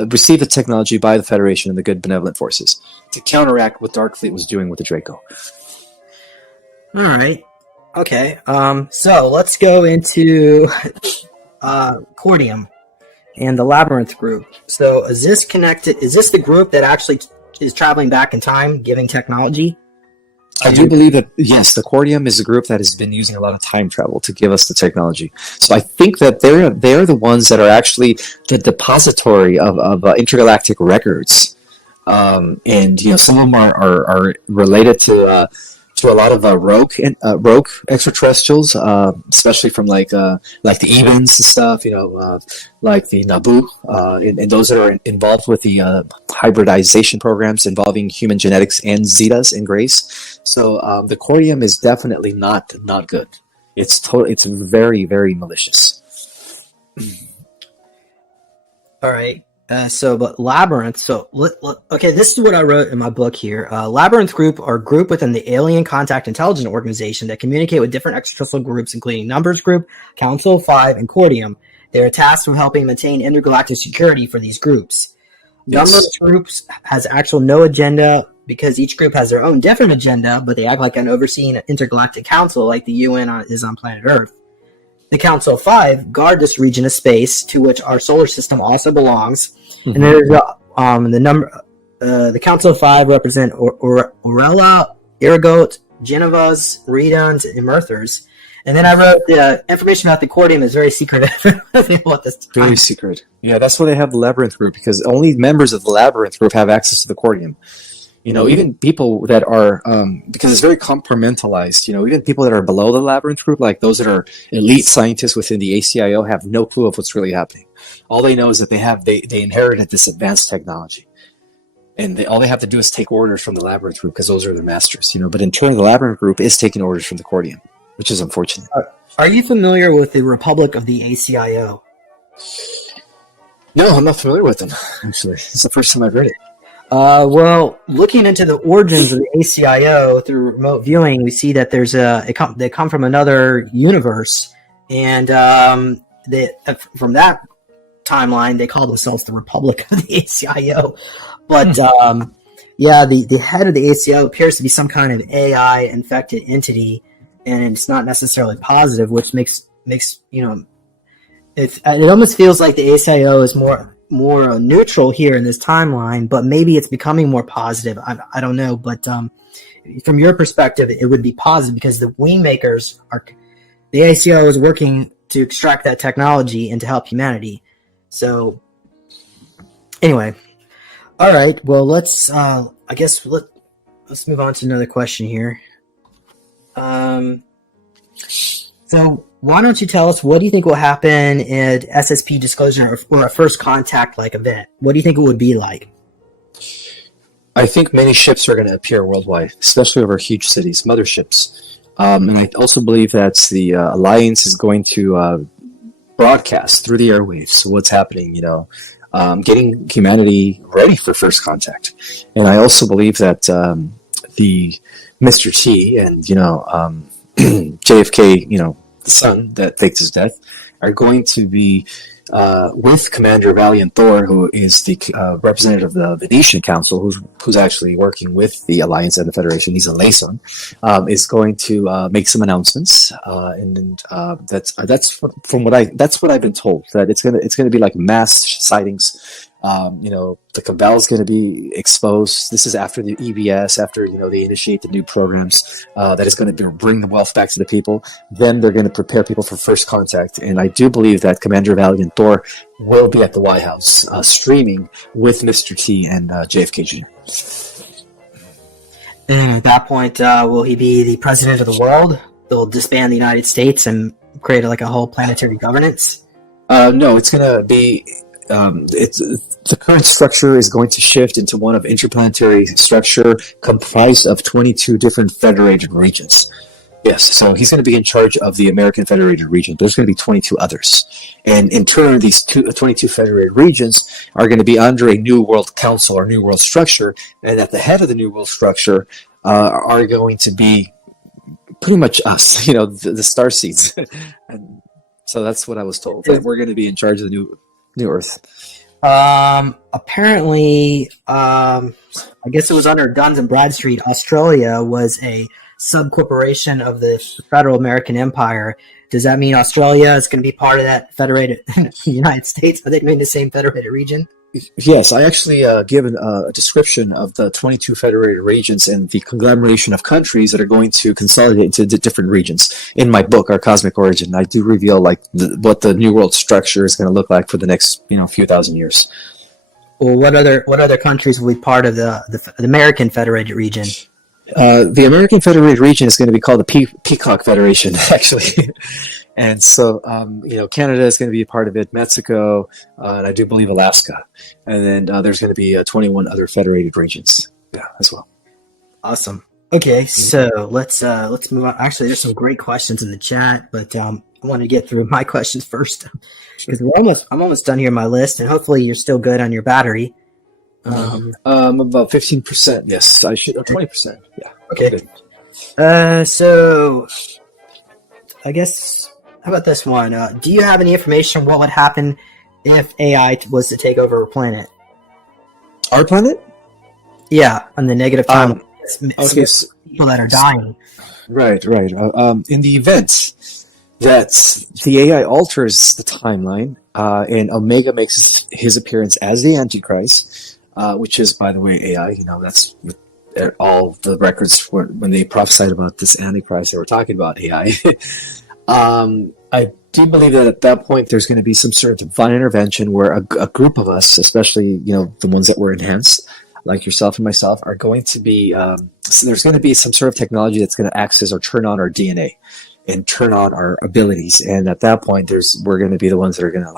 received the technology by the Federation and the good benevolent forces to counteract what Dark Fleet was doing with the Draco. All right. Okay. So let's go into Cordium and the Labyrinth group. So is this connected? Is this the group that actually is traveling back in time, giving technology? I do believe that, yes, the Cordium is a group that has been using a lot of time travel to give us the technology. So I think that they're the ones that are actually the depository of intergalactic records. And some of them are related to a lot of rogue extraterrestrials, especially from like the Evans and stuff, like the Naboo, and those that are involved with the hybridization programs involving human genetics and Zetas and Grays. So the Cordium is definitely not good. It's very, very malicious. All right. But Labyrinth. So, okay, this is what I wrote in my book here. Labyrinth group are a group within the Alien Contact Intelligence Organization that communicate with different extraterrestrial groups, including Numbers Group, Council 5, and Cordium. They are tasked with helping maintain intergalactic security for these groups. Yes. Numbers Groups has actual no agenda because each group has their own different agenda, but they act like an overseeing intergalactic council like the UN is on planet Earth. The Council 5 guard this region of space to which our solar system also belongs. Mm-hmm. And there's the Council 5 represent Orella, Irigote, Genevas, Redons, and Murthers. And then I wrote the information about the Cordium is very secretive. Very secret. Yeah, that's why they have the Labyrinth group, because only members of the Labyrinth group have access to the Cordium. Even people that are, because it's very compartmentalized, even people that are below the Labyrinth group, like those that are elite scientists within the ACIO, have no clue of what's really happening. All they know is that they inherited this advanced technology. And all they have to do is take orders from the Labyrinth group, because those are their masters, But in turn, the Labyrinth group is taking orders from the Cordium, which is unfortunate. Are you familiar with the Republic of the ACIO? No, I'm not familiar with them, actually. It's the first time I've heard it. Well, looking into the origins of the ACIO through remote viewing, we see that they come from another universe, and from that timeline, they call themselves the Republic of the ACIO. But yeah, the head of the ACIO appears to be some kind of AI infected entity, and it's not necessarily positive, which makes it almost feels like the ACIO is more neutral here in this timeline, but maybe it's becoming more positive. I don't know, but from your perspective, it would be positive because the ACIO is working to extract that technology and to help humanity. So anyway, all right. Well, let's move on to another question here. So why don't you tell us, what do you think will happen at SSP disclosure or a first contact like event? What do you think it would be like? I think many ships are going to appear worldwide, especially over huge cities, motherships. And I also believe that the Alliance is going to broadcast through the airwaves what's happening, getting humanity ready for first contact. And I also believe that the Mr. T and, JFK, the son that faked his death, are going to be with Commander Valiant Thor, who is the representative of the Venetian Council, who's actually working with the Alliance and the Federation. He's a liaison. Is going to make some announcements, and that's what I've been told, that it's gonna be like mass sightings. The cabal's going to be exposed. This is after the EBS, after they initiate the new programs that is going to bring the wealth back to the people. Then they're going to prepare people for first contact, and I do believe that Commander Valiant Thor will be at the White House streaming with Mr. T and JFK Jr. And at that point, will he be the president of the world? They'll disband the United States and create like a whole planetary governance? No, it's going to be. The current structure is going to shift into one of interplanetary structure comprised of 22 different federated regions. Yes, so he's going to be in charge of the American Federated Region, but there's going to be 22 others. And in turn, these 22 federated regions are going to be under a New World Council or New World Structure, and at the head of the New World Structure are going to be pretty much us, the star seeds. And so that's what I was told, that we're going to be in charge of the New Earth. Apparently, I guess it was under Duns and Bradstreet. Australia was a sub-corporation of the Federal American Empire. Does that mean Australia is going to be part of that federated United States? Are they doing the same federated region? Yes, I actually given a description of the 22 federated regions and the conglomeration of countries that are going to consolidate into different regions. In my book, Our Cosmic Origin, I do reveal what the New World structure is going to look like for the next few thousand years. Well, what other countries will be part of the American Federated Region? The American Federated Region is going to be called the Peacock Federation, actually. And so, Canada is going to be a part of it, Mexico, and I do believe Alaska. And then there's going to be 21 other federated regions, as well. Awesome. Okay, so let's move on. Actually, there's some great questions in the chat, but I want to get through my questions first because I'm almost done here on my list, and hopefully you're still good on your battery. About 15%. Yes, I should. 20%. Yeah. Okay. So I guess, how about this one? Do you have any information on what would happen if AI was to take over a planet? Our planet? Yeah, on the negative time. Okay. People that are dying. Right. In the event that the AI alters the timeline, and Omega makes his appearance as the Antichrist, which is, by the way, AI. That's all the records when they prophesied about this Antichrist. They were talking about AI. I do believe that at that point there's going to be some sort of divine intervention where a group of us, especially the ones that were enhanced, like yourself and myself, are going to be. So there's going to be some sort of technology that's going to access or turn on our DNA and turn on our abilities. And at that point, we're going to be the ones that are going to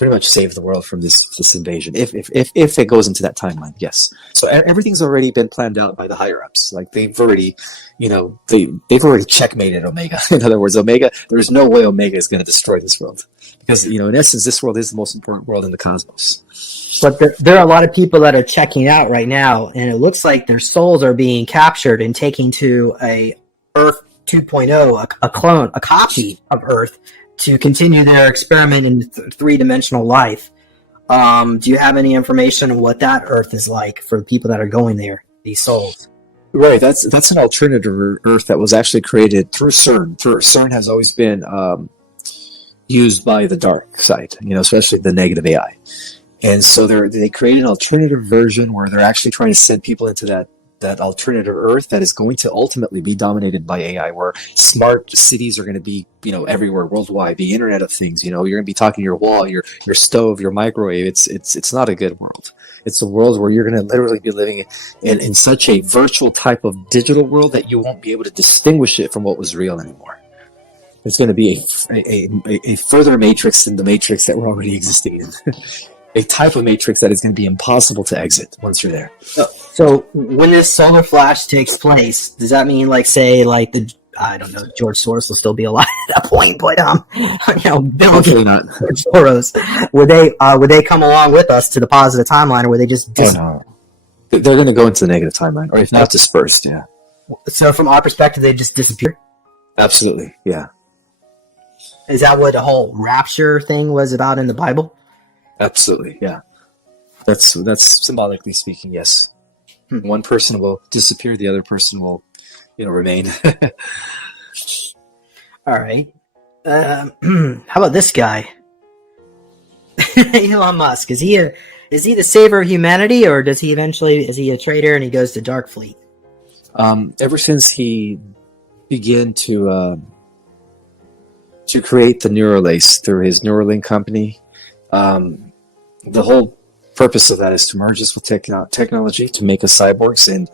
pretty much save the world from this invasion if it goes into that timeline. Yes. So everything's already been planned out by the higher ups. Like they've already, they've already checkmated Omega. In other words, Omega. There's no way Omega is going to destroy this world because in essence, this world is the most important world in the cosmos. But there are a lot of people that are checking out right now, and it looks like their souls are being captured and taken to a Earth 2.0, a clone, a copy of Earth, to continue their experiment in three-dimensional life. Do you have any information on what that Earth is like for the people that are going there, these souls? Right, that's an alternative Earth that was actually created through CERN. CERN has always been used by the dark side, especially the negative AI. And so they created an alternative version where they're actually trying to send people into that alternative Earth that is going to ultimately be dominated by AI, where smart cities are going to be, everywhere worldwide. The Internet of Things, you're going to be talking to your wall, your stove, your microwave. It's not a good world. It's a world where you're going to literally be living in such a virtual type of digital world that you won't be able to distinguish it from what was real anymore. It's going to be a further matrix than the matrix that we're already existing in. A type of matrix that is going to be impossible to exit once you're there. So when this solar flash takes place, does that mean, I don't know, George Soros will still be alive at that point, but Hopefully not. George Soros, would they come along with us to the positive timeline, or would they just? No. They're going to go into the negative timeline, or if not dispersed. Yeah. So from our perspective, they just disappear. Absolutely. Yeah. Is that what the whole rapture thing was about in the Bible? Absolutely, yeah. That's symbolically speaking, yes. One person will disappear, the other person will, remain. All right. How about this guy, Elon Musk? Is he the savior of humanity, or is he a traitor and he goes to Dark Fleet? Ever since he began to create the Neuralace through his Neuralink company. The whole purpose of that is to merge us with technology to make us cyborgs. And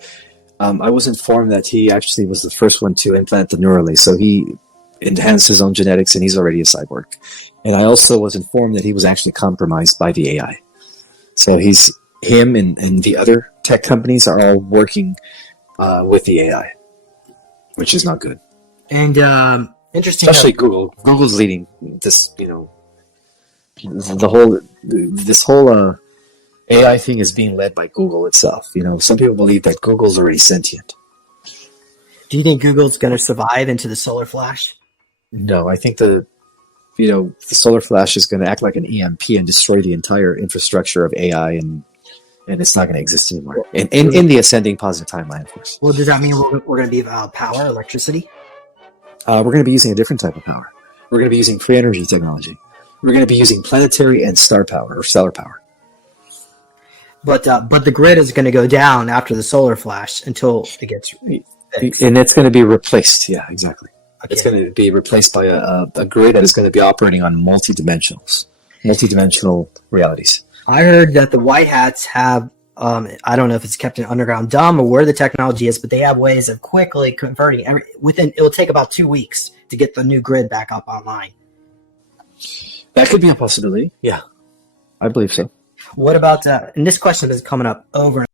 I was informed that he actually was the first one to implant the Neuralink. So he enhanced his own genetics and he's already a cyborg. And I also was informed that he was actually compromised by the AI. So him and the other tech companies are all working with the AI, which is not good. And interesting. Especially Google. Google's leading this, this whole AI thing is being led by Google itself. Some people believe that Google's already sentient. Do you think Google's going to survive into the solar flash? No, I think the solar flash is going to act like an EMP and destroy the entire infrastructure of AI, and it's not going to exist anymore. In the ascending positive timeline, of course. Well, does that mean we're going to be power, electricity? We're going to be using a different type of power. We're going to be using free energy technology. We're going to be using planetary and star power or stellar power. But the grid is going to go down after the solar flash until it gets fixed. And it's going to be replaced. Yeah, exactly. Okay. It's going to be replaced by a grid that is going to be operating on multidimensional realities. I heard that the White Hats have, I don't know if it's kept in underground dumb or where the technology is, but they have ways of quickly converting. It will take about 2 weeks to get the new grid back up online. That could be a possibility. Yeah, I believe so. What about, and this question is coming up over and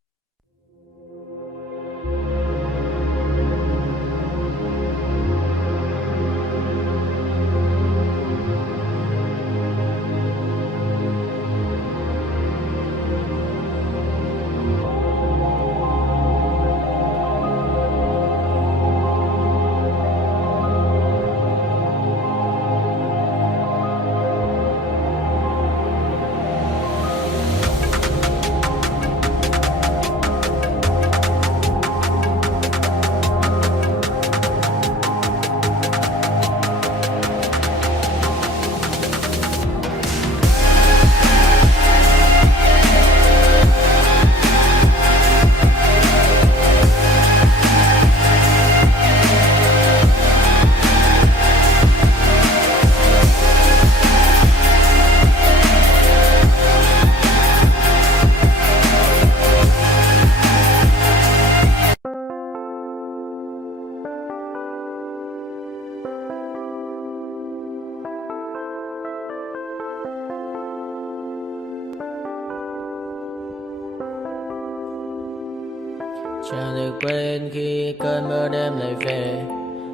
Chẳng thể quên khi cơn mưa đêm lại về.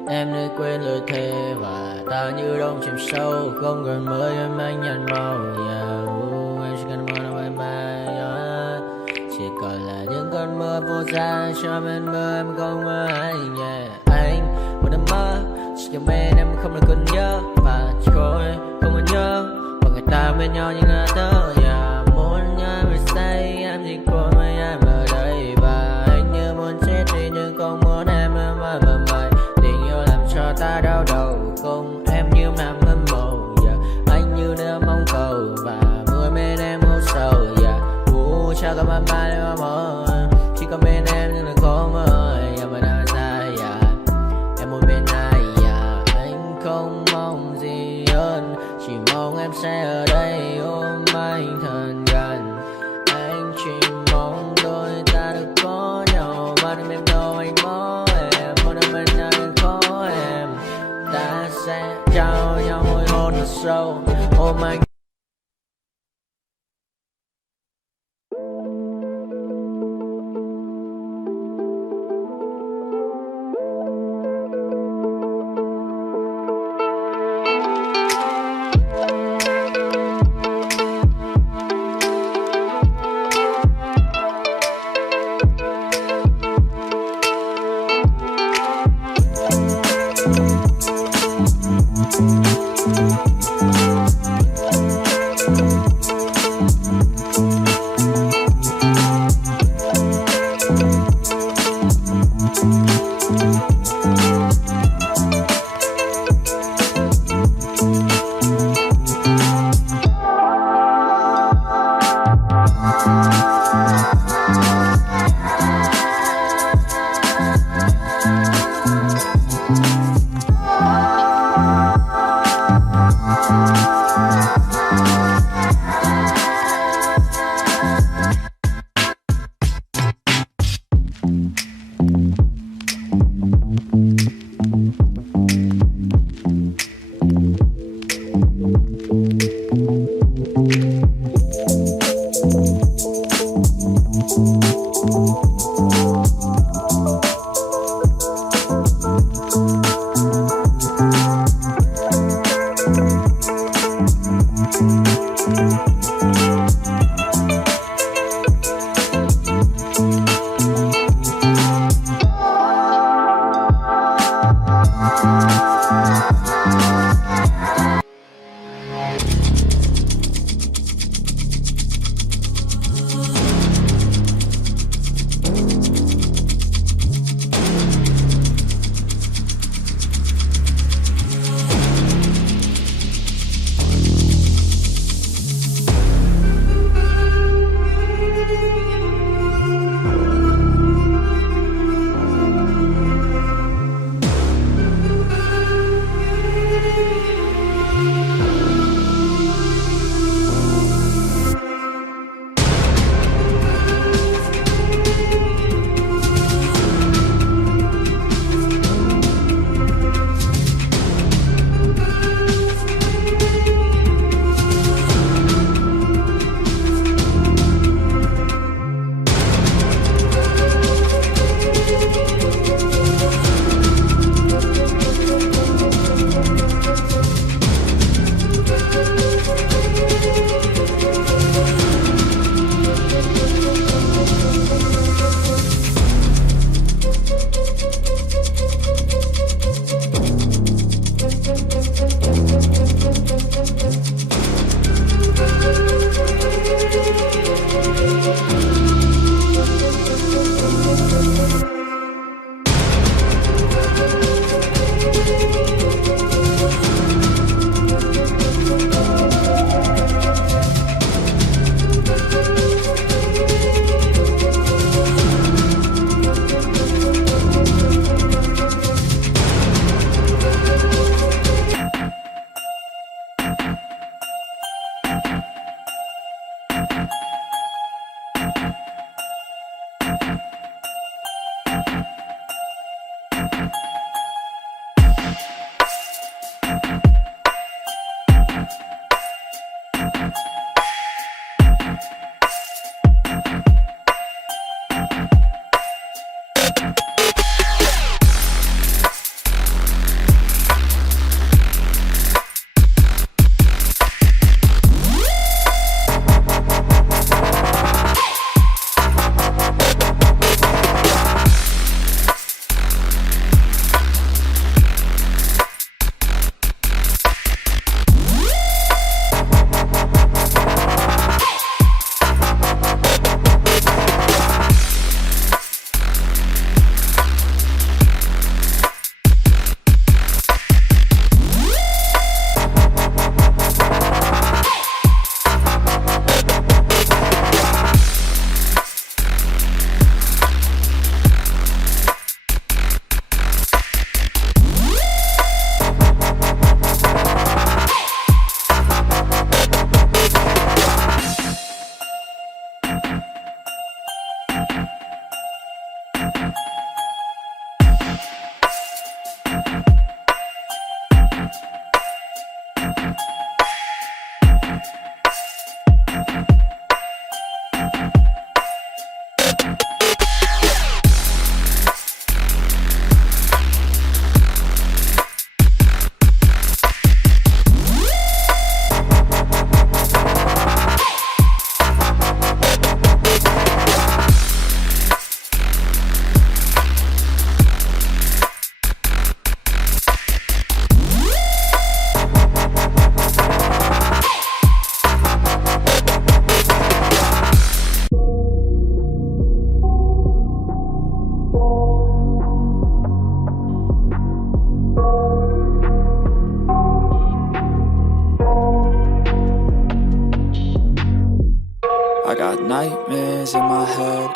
Em đã quên lời thề và ta như đông chìm sâu. Không còn mơ em anh nhạt màu. Em chỉ cần mơ đâu em bay. Chỉ còn là những cơn mưa vô giá cho bên mơ em không mơ anh. Anh một đêm mơ chỉ cần bên em không được còn nhớ và chỉ có em không còn nhớ và người ta bên nhau như ngã tớ. Muốn nhớ về say em chỉ có mấy em ở đây và anh như muốn chết đi nhưng không muốn em mơ mày. Tình yêu làm cho ta đau đầu không em như nằm mơ mộng. Anh như đêm mong cầu và mưa bên em u sầu. Chắc có mà mai em mơ chỉ có bên em nhưng là khó mơ. Mà đã ra em muốn bên ai anh không mong gì hơn chỉ mong em sẽ ở đây ôm anh thật gần. Anh chỉ mong đôi ta được có nhau mà đừng em đâu anh có em muốn em bên anh có em. Ta sẽ trao nhau môi hôn thật sâu ôm anh.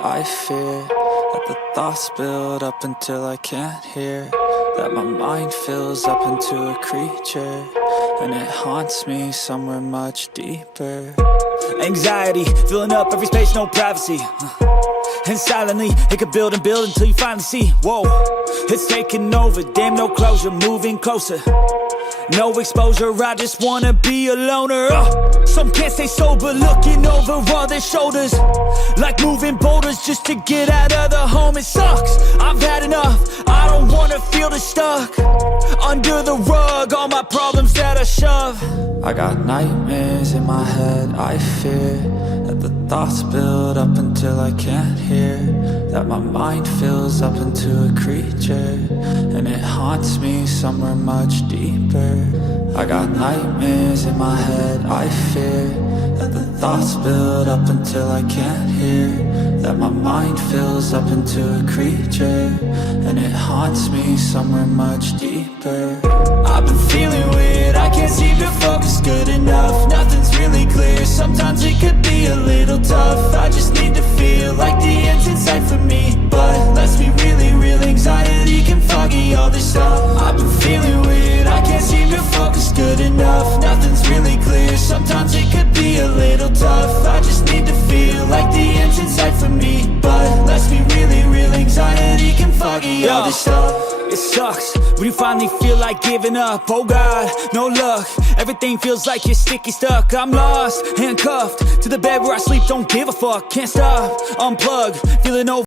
I fear that the thoughts build up until I can't hear, that my mind fills up into a creature, and it haunts me somewhere much deeper. Anxiety, filling up every space, no privacy. And silently, it could build and build until you finally see, whoa, it's taking over, damn, no closure, moving closer. No exposure, I just wanna be a loner. Some can't stay sober, looking over all their shoulders, like moving boulders just to get out of the home. It sucks, I've had enough, I don't wanna feel the stuck under the rug, all my problems that I shove. I got nightmares in my head, I fear that the thoughts build up until I can't hear, that my mind fills up into a creature, and it haunts me somewhere much deeper. I got nightmares in my head, I fear that the thoughts build up until I can't hear, that my mind fills up into a creature, and it haunts me somewhere much deeper. I've been feeling weird, I can't seem to focus good enough, nothing's really clear, sometimes it could be a little tough. I just need to feel like the end's in sight for me, but let's be really real, anxiety can foggy all this stuff. I've been feeling weird, I can't seem to focus good enough, nothing's really clear, sometimes it could be a little tough. I just need to feel like the end's in sight for me, but let's be really real, anxiety can foggy all this stuff. It sucks when you finally feel like giving up. Oh God, no luck, everything feels like you're sticky stuck. I'm lost, handcuffed to the bed where I sleep, don't give a fuck, can't stop, unplug, feeling over